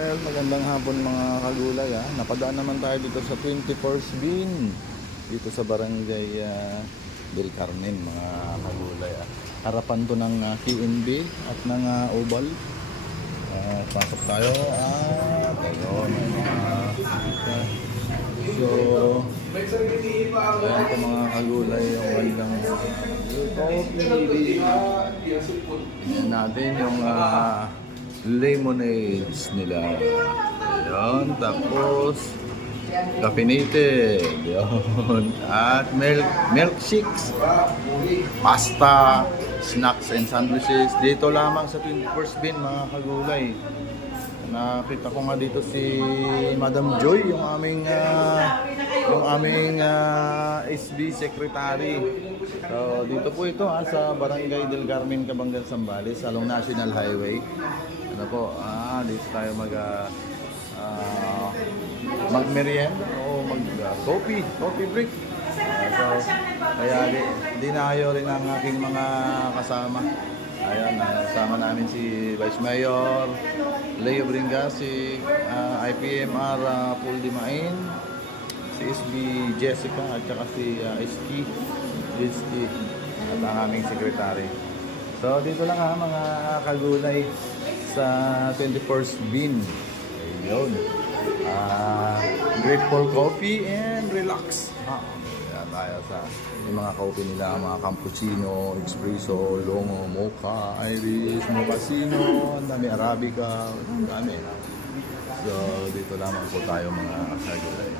Well, magandang hapon mga kagulay. Napadaan naman tayo dito sa 21st Bin dito sa barangay Del Carmen mga kagulay. Harapan to ng QNB at ng Oval. Pasok tayo at ayun so ayan po mga kagulay yung kanilang coffee. Ayan natin yung lemonades nila. Ayun, tapos caffeinated. Ayun. At milkshakes, pasta, snacks and sandwiches. Dito lamang sa 21st Bin mga kagulay. Nakita ko nga dito si Madam Joy, yung aming SB Secretary. So dito po ito sa Barangay Del Carmen, Cabangan, Zambales, along National Highway. Ano po, dito tayo mag-merienda o coffee break. So kaya dinayo rin ang aking mga kasama. Ayan, kasama namin si Vice Mayor Leo Bringasi, IPMR Paul Dimain, si SB Jessica at saka si ST at ang aming secretary. So dito lang mga kagulay sa 21st Bin. Ayun. Grateful Coffee and Relax. Kaya tayo sa yung mga coffee nila, mga cappuccino, espresso, longo, mocha, Irish, mochaccino, ang dami, Arabica, ang dami. So dito lamang po tayo mga kagulay.